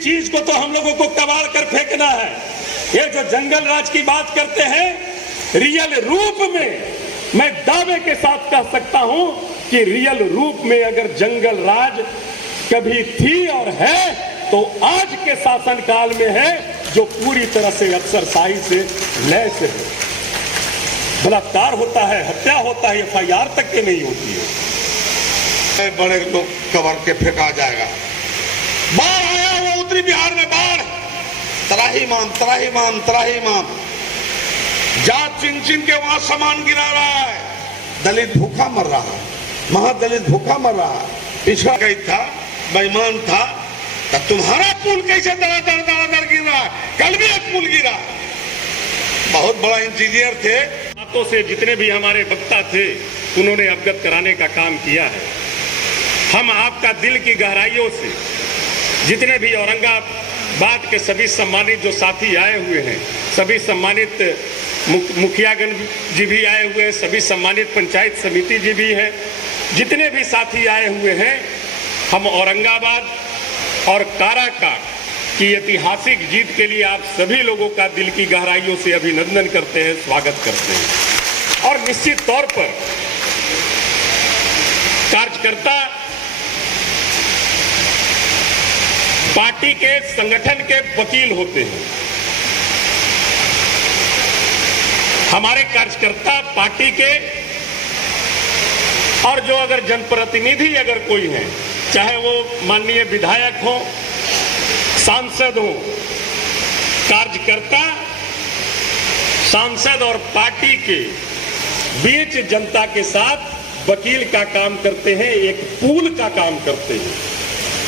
चीज को तो हम लोगों को कबाड़ कर फेंकना है। ये जो जंगल राज की बात करते हैं, रियल रूप में मैं दावे के साथ कह सकता हूं कि रियल रूप में अगर जंगल राज कभी थी और है तो आज के शासनकाल में है, जो पूरी तरह से अफसरशाही से लैस है। बलात्कार होता है, हत्या होता है, FIR तक के नहीं होती है। बड़े लोग कबर के फेंका जाएगा। बाढ़ आया हुआ उत्तरी बिहार में, बाढ़, त्राहिमाम त्राहिमाम त्राहिमाम, जात चिन चिन के वहां सामान गिरा रहा है, दलित भूखा मर रहा है, महादलित भूखा मर रहा है। पिछड़ा गई था, बेईमान था, तो तुम्हारा पुल कैसे दर गिर रहा है? कल भी एक पुल गिरा, बहुत बड़ा इंजीनियर थे। बातों से जितने भी हमारे वक्ता थे उन्होंने अवगत कराने का काम किया है। हम आपका दिल की गहराइयों से जितने भी औरंगाबाद के सभी सम्मानित जो साथी आए हुए हैं, सभी सम्मानित मुखियागण जी भी आए हुए हैं, सभी सम्मानित पंचायत समिति जी भी हैं, जितने भी साथी आए हुए हैं, हम औरंगाबाद और काराकाट की ऐतिहासिक जीत के लिए आप सभी लोगों का दिल की गहराइयों से अभिनंदन करते हैं, स्वागत करते हैं। और निश्चित तौर पर कार्यकर्ता पार्टी के संगठन के वकील होते हैं। हमारे कार्यकर्ता पार्टी के, और जो अगर जनप्रतिनिधि अगर कोई है, चाहे वो माननीय विधायक हो, सांसद हो, कार्यकर्ता सांसद और पार्टी के बीच जनता के साथ वकील का काम करते हैं, एक पुल का काम करते हैं,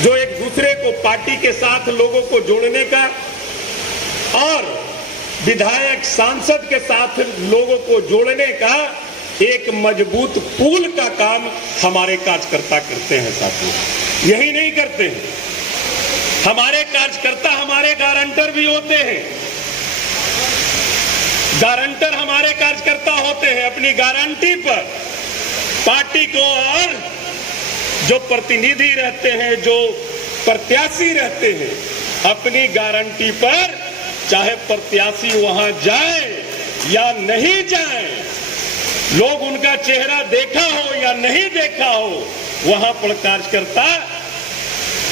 जो एक दूसरे को पार्टी के साथ लोगों को जोड़ने का और विधायक सांसद के साथ लोगों को जोड़ने का एक मजबूत पुल का काम हमारे कार्यकर्ता करते हैं साथियों। यही नहीं करते हैं, हमारे कार्यकर्ता हमारे गारंटर भी होते हैं। गारंटर हमारे कार्यकर्ता होते हैं, अपनी गारंटी पर पार्टी को, और जो प्रतिनिधि रहते हैं, जो प्रत्याशी रहते हैं, अपनी गारंटी पर चाहे प्रत्याशी वहां जाए या नहीं जाए, लोग उनका चेहरा देखा हो या नहीं देखा हो, वहां पर कार्यकर्ता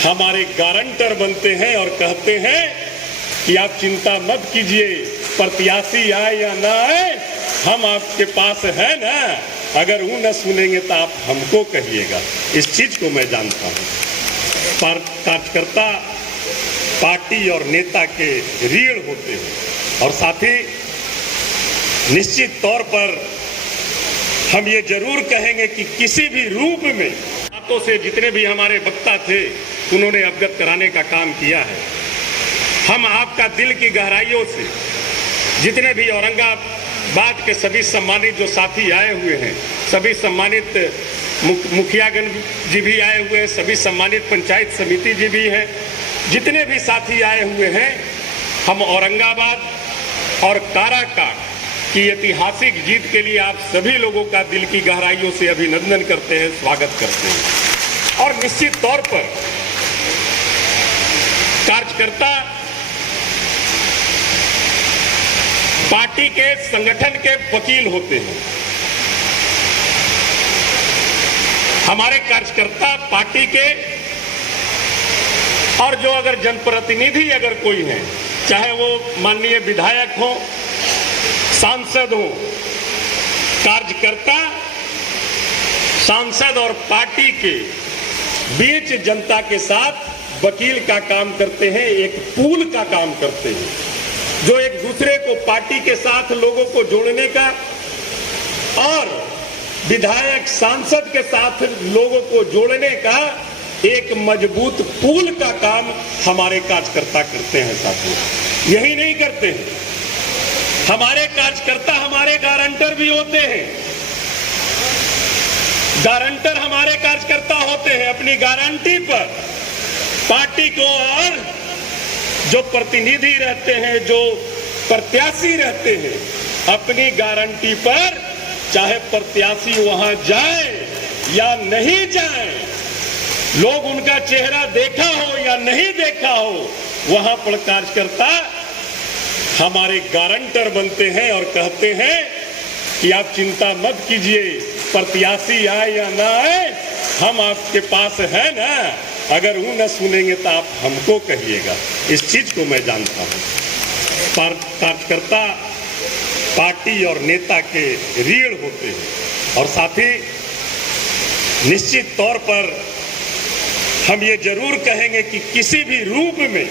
हमारे गारंटर बनते हैं और कहते हैं कि आप चिंता मत कीजिए, प्रत्याशी आए या ना आए, हम आपके पास है ना, अगर वो न सुनेंगे तो आप हमको कहिएगा। इस चीज को मैं जानता हूं। कार्यकर्ता पार्टी और नेता के रीढ़ होते हैं, और साथ ही निश्चित तौर पर हम ये जरूर कहेंगे कि किसी भी रूप में बातों से जितने भी हमारे वक्ता थे उन्होंने अवगत कराने का काम किया है। हम आपका दिल की गहराइयों से जितने भी औरंगाबाद के सभी सम्मानित जो साथी आए हुए हैं, सभी सम्मानित मुखियागण जी भी आए हुए हैं, सभी सम्मानित पंचायत समिति जी भी हैं, जितने भी साथी आए हुए हैं, हम औरंगाबाद और काराकाट की ऐतिहासिक जीत के लिए आप सभी लोगों का दिल की गहराइयों से अभिनंदन करते हैं, स्वागत करते हैं। और निश्चित तौर पर कार्यकर्ता पार्टी के संगठन के वकील होते हैं। हमारे कार्यकर्ता पार्टी के, और जो अगर जनप्रतिनिधि अगर कोई है, चाहे वो माननीय विधायक हो, सांसद हो, कार्यकर्ता सांसद और पार्टी के बीच जनता के साथ वकील का काम करते हैं, एक पुल का काम करते हैं, जो एक दूसरे को पार्टी के साथ लोगों को जोड़ने का और विधायक सांसद के साथ लोगों को जोड़ने का एक मजबूत पुल का काम हमारे कार्यकर्ता करते हैं साथियों। यही नहीं करते हैं, हमारे कार्यकर्ता हमारे गारंटर भी होते हैं। गारंटर हमारे कार्यकर्ता होते हैं, अपनी गारंटी पर पार्टी को, और जो प्रतिनिधि रहते हैं, जो प्रत्याशी रहते हैं, अपनी गारंटी पर चाहे प्रत्याशी वहां जाए या नहीं जाए, लोग उनका चेहरा देखा हो या नहीं देखा हो, वहां पर कार्यकर्ता हमारे गारंटर बनते हैं और कहते हैं कि आप चिंता मत कीजिए, प्रत्याशी आए या ना आए, हम आपके पास है ना। अगर वो न सुनेंगे तो आप हमको कहिएगा। इस चीज को मैं जानता हूं। कार्यकर्ता पार्टी और नेता के रीढ़ होते हैं और साथ ही निश्चित तौर पर हम ये जरूर कहेंगे कि किसी भी रूप में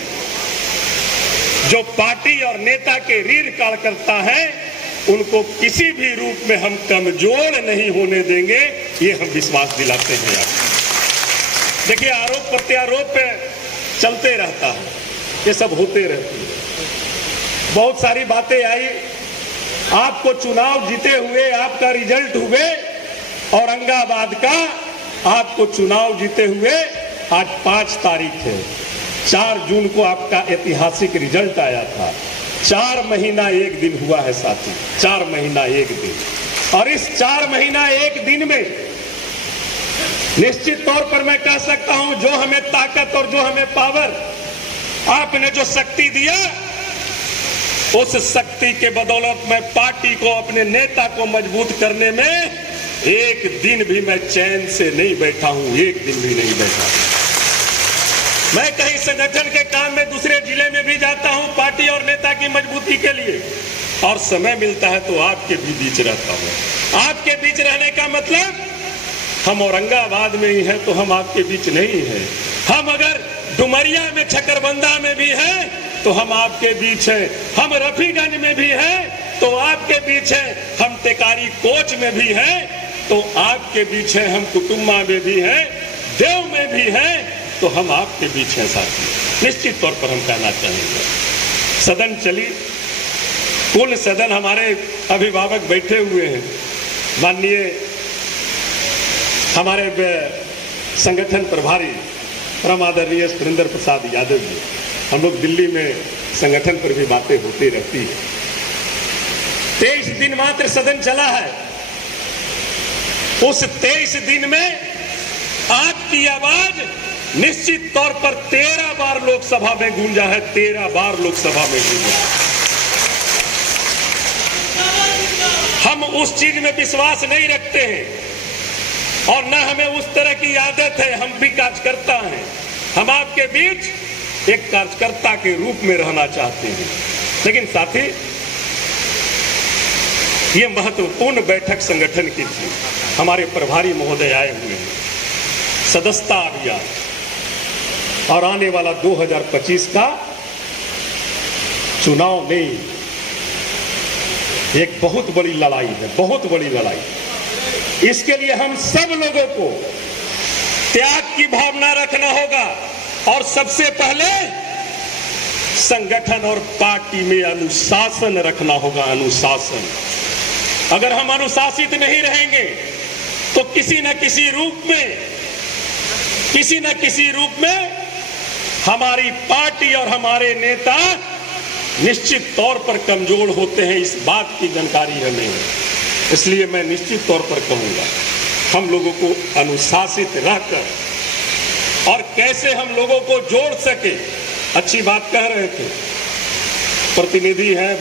जो पार्टी और नेता के रीढ़ कार्यकर्ता हैं उनको किसी भी रूप में हम कमजोर नहीं होने देंगे, ये हम विश्वास दिलाते हैं। आप देखिए, आरोप प्रत्यारोप पे चलते रहता है, ये सब होते रहती है। बहुत सारी बातें आई, आपको चुनाव जीते हुए आपका रिजल्ट हुए, औरंगाबाद का आपको चुनाव जीते हुए आज 5 तारीख है, 4 जून को आपका ऐतिहासिक रिजल्ट आया था। 4 महीना 1 दिन हुआ है साथी, 4 महीना 1 दिन। और इस 4 महीना 1 दिन में निश्चित तौर पर मैं कह सकता हूं, जो हमें ताकत और जो हमें पावर आपने जो शक्ति दिया, उस शक्ति के बदौलत मैं पार्टी को, अपने नेता को मजबूत करने में एक दिन भी मैं चैन से नहीं बैठा हूं, एक दिन भी नहीं बैठा। मैं कहीं संगठन के काम में दूसरे जिले में भी जाता हूं पार्टी और नेता की मजबूती के लिए, और समय मिलता है तो आपके भी बीच रहता हूं। आपके बीच रहने का मतलब, हम औरंगाबाद में ही हैं तो हम आपके बीच नहीं हैं। हम अगर डुमरिया में, छकरबंदा में भी हैं तो हम आपके बीच हैं। हम रफीगंज में भी हैं तो आपके बीच हैं। हम टेकारी कोच में भी हैं तो आपके बीच हैं। हम कुटुम्बा में भी हैं, देव में भी हैं तो हम आपके बीच हैं साथी। निश्चित तौर पर हम कहना चाहेंगे, सदन चली, कुल सदन हमारे अभिभावक बैठे हुए हैं। माननीय हमारे संगठन प्रभारी परम आदरणीय सुरेंद्र प्रसाद यादव जी, हम लोग दिल्ली में संगठन पर भी बातें होती रहती है। 23 दिन मात्र सदन चला है। उस 23 दिन में आपकी आवाज निश्चित तौर पर 13 बार लोकसभा में गूंजा है, 13 बार लोकसभा में गूंजा है। हम उस चीज में विश्वास नहीं रखते हैं और न हमें उस तरह की आदत है। हम भी कार्यकर्ता हैं, हम आपके बीच एक कार्यकर्ता के रूप में रहना चाहते हैं। लेकिन साथी, ये महत्वपूर्ण बैठक संगठन की थी। हमारे प्रभारी महोदय आए हुए हैं, सदस्यता अभियान और आने वाला 2025 का चुनाव नहीं, एक बहुत बड़ी लड़ाई है, बहुत बड़ी लड़ाई। इसके लिए हम सब लोगों को त्याग की भावना रखना होगा और सबसे पहले संगठन और पार्टी में अनुशासन रखना होगा, अनुशासन। अगर हम अनुशासित नहीं रहेंगे तो किसी न किसी रूप में हमारी पार्टी और हमारे नेता निश्चित तौर पर कमजोर होते हैं। इस बात की जानकारी हमें है। इसलिए मैं निश्चित तौर पर कहूंगा, हम लोगों को अनुशासित रहकर और कैसे हम लोगों को जोड़ सके। अच्छी बात कह रहे थे, प्रतिनिधि हैं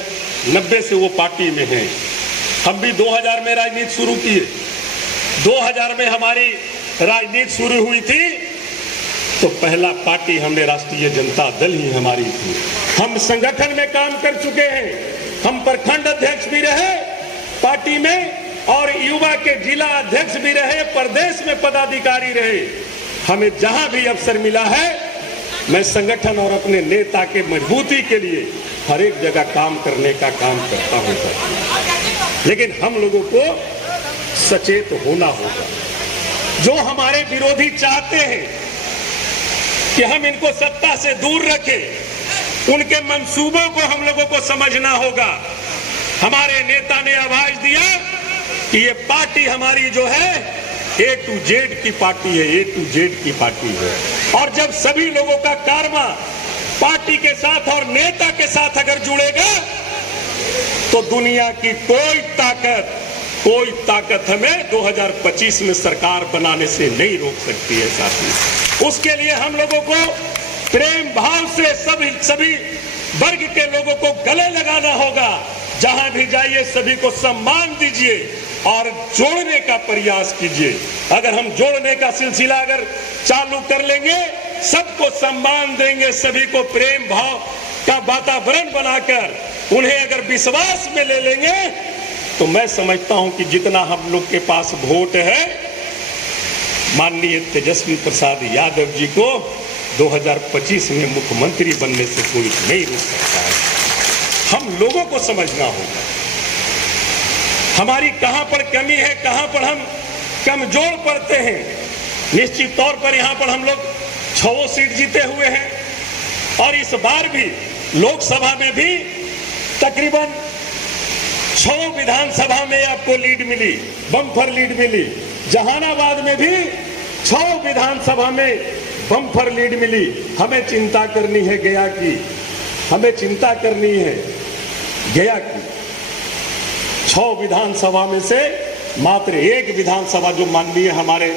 90 से वो पार्टी में हैं। हम भी 2000 में राजनीति शुरू किए। 2000 में हमारी राजनीति शुरू हुई थी तो पहला पार्टी हमने राष्ट्रीय जनता दल ही हमारी थी। हम संगठन में काम कर चुके हैं। हम प्रखंड अध्यक्ष भी रहे पार्टी में और युवा के जिला अध्यक्ष भी रहे, प्रदेश में पदाधिकारी रहे। हमें जहां भी अवसर मिला है, मैं संगठन और अपने नेता के मजबूती के लिए हर एक जगह काम करने का काम करता हूं। लेकिन हम लोगों को सचेत होना होगा। जो हमारे विरोधी चाहते हैं कि हम इनको सत्ता से दूर रखें, उनके मंसूबों को हम लोगों को समझना होगा। हमारे नेता ने आवाज दिया कि ये पार्टी हमारी जो है A to Z की पार्टी है, A to Z की पार्टी है। और जब सभी लोगों का कारवा पार्टी के साथ और नेता के साथ अगर जुड़ेगा तो दुनिया की कोई ताकत हमें 2025 में सरकार बनाने से नहीं रोक सकती है साथी। उसके लिए हम लोगों को प्रेम भाव से सभी वर्ग के लोगों को गले लगाना होगा। जहां भी जाइए सभी को सम्मान दीजिए और जोड़ने का प्रयास कीजिए। अगर हम जोड़ने का सिलसिला अगर चालू कर लेंगे, सबको सम्मान देंगे, सभी को प्रेम भाव का वातावरण बनाकर उन्हें अगर विश्वास में ले लेंगे, तो मैं समझता हूं कि जितना हम लोग के पास वोट है, माननीय तेजस्वी प्रसाद यादव जी को 2025 में मुख्यमंत्री बनने से कोई नहीं रोक सकता है। हम लोगों को समझना होगा हमारी कहां पर कमी है, कहां पर हम कमजोर पड़ते हैं। निश्चित तौर पर यहां पर हम लोग 6 सीट जीते हुए हैं और इस बार भी लोकसभा में भी तकरीबन 6 विधानसभा में आपको लीड मिली, बम्पर लीड मिली। जहानाबाद में भी 6 विधानसभा में बम्पर लीड मिली। हमें चिंता करनी है गया की, हमें चिंता करनी है गया की। 6 विधानसभा में से मात्र 1 विधानसभा जो माननीय हमारे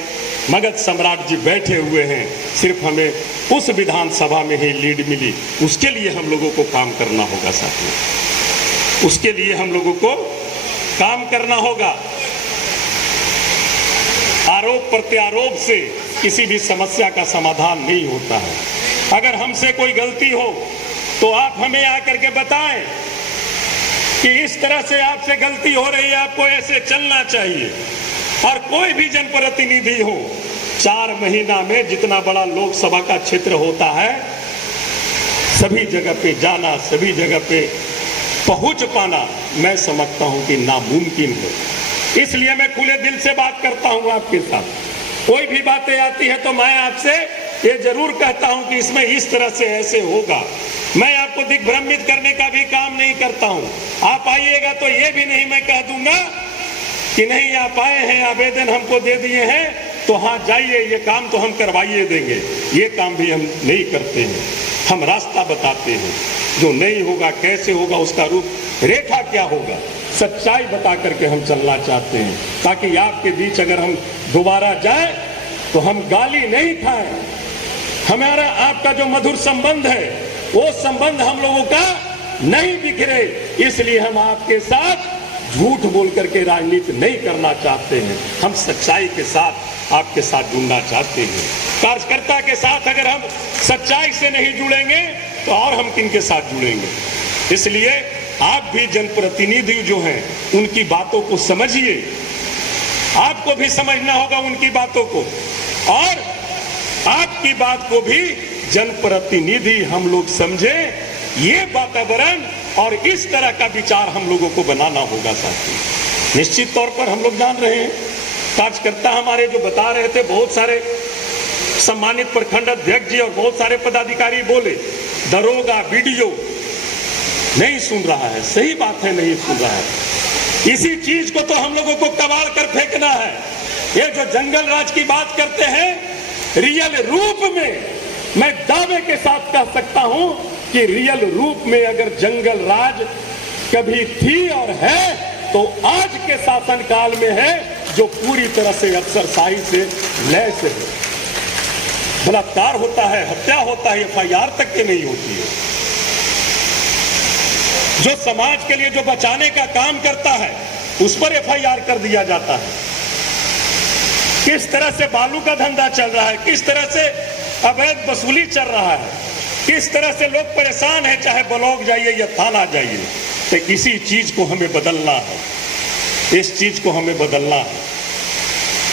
मगध सम्राट जी बैठे हुए हैं, सिर्फ हमें उस विधानसभा में ही लीड मिली। उसके लिए हम लोगों को काम करना होगा साथियों, उसके लिए हम लोगों को काम करना होगा। आरोप प्रत्यारोप से किसी भी समस्या का समाधान नहीं होता है। अगर हमसे कोई गलती हो तो आप हमें आकर के बताएं कि इस तरह से आपसे गलती हो रही है, आपको ऐसे चलना चाहिए। और कोई भी जनप्रतिनिधि हो, 4 महीना में जितना बड़ा लोकसभा का क्षेत्र होता है, सभी जगह पे जाना, सभी जगह पे पहुंच पाना, मैं समझता हूं कि नामुमकिन है। इसलिए मैं खुले दिल से बात करता हूं आपके साथ। कोई भी बातें आती है तो मैं आपसे ये जरूर कहता हूं कि इसमें इस तरह से ऐसे होगा। मैं आपको दिग्भ्रमित करने का भी काम नहीं करता हूं। आप आइएगा तो ये भी नहीं मैं कह दूंगा कि नहीं आप आए हैं, आवेदन हमको दे दिए हैं तो हाँ जाइए, ये काम तो हम करवाइए देंगे। ये काम भी हम नहीं करते हैं। हम रास्ता बताते हैं, जो नहीं होगा कैसे होगा, उसका रूप रेखा क्या होगा, सच्चाई बता करके हम चलना चाहते हैं, ताकि आपके बीच अगर हम दोबारा जाए तो हम गाली नहीं खाएं। हमारा आपका जो मधुर संबंध है, वो संबंध हम लोगों का नहीं बिखरे। इसलिए हम आपके साथ झूठ बोल करके राजनीति नहीं करना चाहते हैं। हम सच्चाई के साथ आपके साथ जुड़ना चाहते हैं। कार्यकर्ता के साथ अगर हम सच्चाई से नहीं जुड़ेंगे तो और हम किनके साथ जुड़ेंगे। इसलिए आप भी जनप्रतिनिधि जो हैं, उनकी बातों को समझिए। आपको भी समझना होगा उनकी बातों को, और आपकी बात को भी जनप्रतिनिधि हम लोग समझे। ये वातावरण और इस तरह का विचार हम लोगों को बनाना होगा साथी। निश्चित तौर पर हम लोग जान रहे हैं, कार्यकर्ता हमारे जो बता रहे थे, बहुत सारे सम्मानित प्रखंड अध्यक्ष जी और बहुत सारे पदाधिकारी बोले दरोगा वीडियो नहीं सुन रहा है। सही बात है, नहीं सुन रहा है। इसी चीज को तो हम लोगों को कबाड़ कर फेंकना है। ये जो जंगल राज की बात करते हैं, रियल रूप में मैं दावे के साथ कह सकता हूं कि रियल रूप में अगर जंगल राज कभी थी और है तो आज के शासनकाल में है, जो पूरी तरह से अफसरशाही से लैस है। बलात्कार होता है, हत्या होता है, FIR तक के नहीं होती है। जो समाज के लिए जो बचाने का काम करता है, उस पर FIR कर दिया जाता है। किस तरह से बालू का धंधा चल रहा है, किस तरह से अवैध वसूली चल रहा है, किस तरह से लोग परेशान हैं, चाहे ब्लॉक जाइए या थाना जाइए। तो इसी चीज को हमें बदलना है, इस चीज को हमें बदलना है।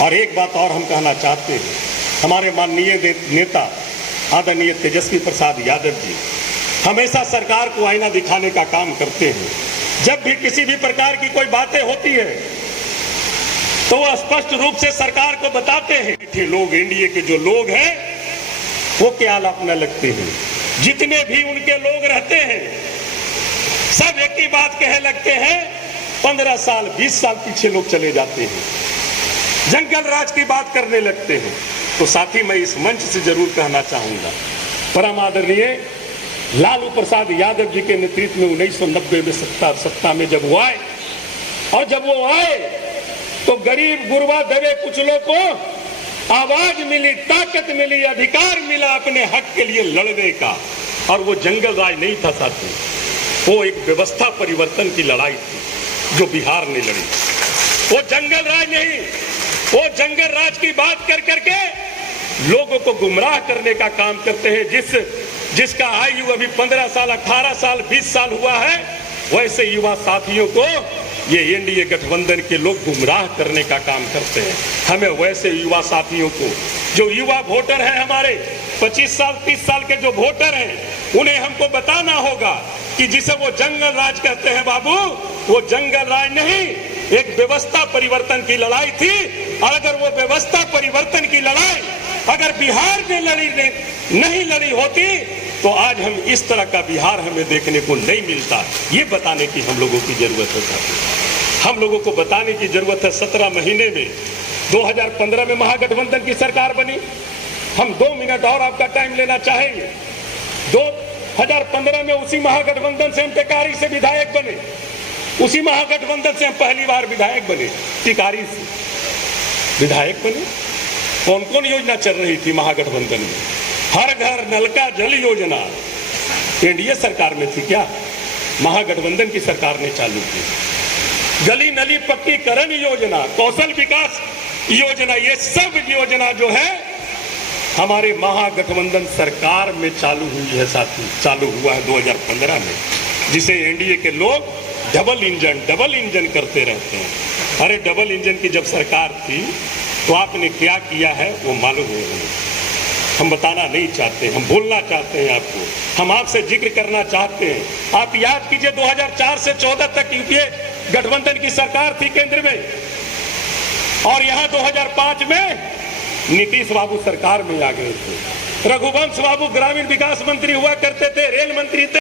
और एक बात और हम कहना चाहते हैं, हमारे माननीय नेता आदरणीय तेजस्वी प्रसाद यादव जी हमेशा सरकार को आईना दिखाने का काम करते हैं। जब भी किसी भी प्रकार की कोई बातें होती है तो वो स्पष्ट रूप से सरकार को बताते हैं। कि लोग, एनडीए के जो लोग हैं, वो क्या अपना लगते हैं। जितने भी उनके लोग रहते हैं, सब एक ही बात कहे लगते हैं। 15 साल 20 साल पीछे लोग चले जाते हैं, जंगल राज की बात करने लगते हैं। तो साथी, मैं इस मंच से जरूर कहना चाहूंगा, परम आदरणीय लालू प्रसाद यादव जी के नेतृत्व में 1990 में सत्ता में जब वो आए, और जब वो आए तो गरीब गुरबा दबे कुचलों को आवाज मिली, ताकत मिली, अधिकार मिला अपने हक के लिए लड़ने का। और वो जंगल राज नहीं था साथी, वो एक व्यवस्था परिवर्तन की लड़ाई थी जो बिहार ने लड़ी। वो जंगल राज नहीं, वो जंगल राज की बात कर करके लोगों को गुमराह करने का काम करते हैं। जिसका आयु अभी 15 साल, 18 साल, 20 साल हुआ है, वैसे युवा साथियों को ये एनडीए गठबंधन के लोग गुमराह करने का काम करते हैं। हमें वैसे युवा साथियों को, जो युवा वोटर हैं हमारे 25 साल 30 साल के जो वोटर हैं, उन्हें हमको बताना होगा कि जिसे वो जंगल राज कहते हैं बाबू, वो जंगल राज नहीं, एक व्यवस्था परिवर्तन की लड़ाई थी। और अगर वो व्यवस्था परिवर्तन की लड़ाई अगर बिहार में नहीं लड़ी होती तो आज हम इस तरह का बिहार हमें देखने को नहीं मिलता। ये बताने की हम लोगों की जरूरत है साथी, हम लोगों को बताने की जरूरत है। 17 महीने में 2015 में महागठबंधन की सरकार बनी। हम 2 मिनट और आपका टाइम लेना चाहेंगे। 2015 में उसी महागठबंधन से हम टिकारी से विधायक बने, उसी महागठबंधन से हम पहली बार विधायक बने, टिकारी से विधायक बने। कौन कौन योजना चल रही थी महागठबंधन में? हर घर नल का जल योजना एनडीए सरकार में थी क्या? महागठबंधन की सरकार ने चालू की। गली नली पक्कीकरण योजना, कौशल विकास योजना, ये सब योजना जो है हमारे महागठबंधन सरकार में चालू हुई है साथी, चालू हुआ है 2015 में, जिसे एनडीए के लोग डबल इंजन करते रहते हैं। अरे डबल इंजन की जब सरकार थी तो आपने क्या किया है वो मालूम है हमें। हम बताना नहीं चाहते, हम बोलना चाहते हैं आपको, हम आपसे जिक्र करना चाहते हैं। आप याद कीजिए 2004 से 14 तक यूपीए गठबंधन की सरकार थी केंद्र में, और यहां 2005 में नीतीश बाबू सरकार में आ गए थे। रघुवंश बाबू ग्रामीण विकास मंत्री हुआ करते थे, रेल मंत्री थे।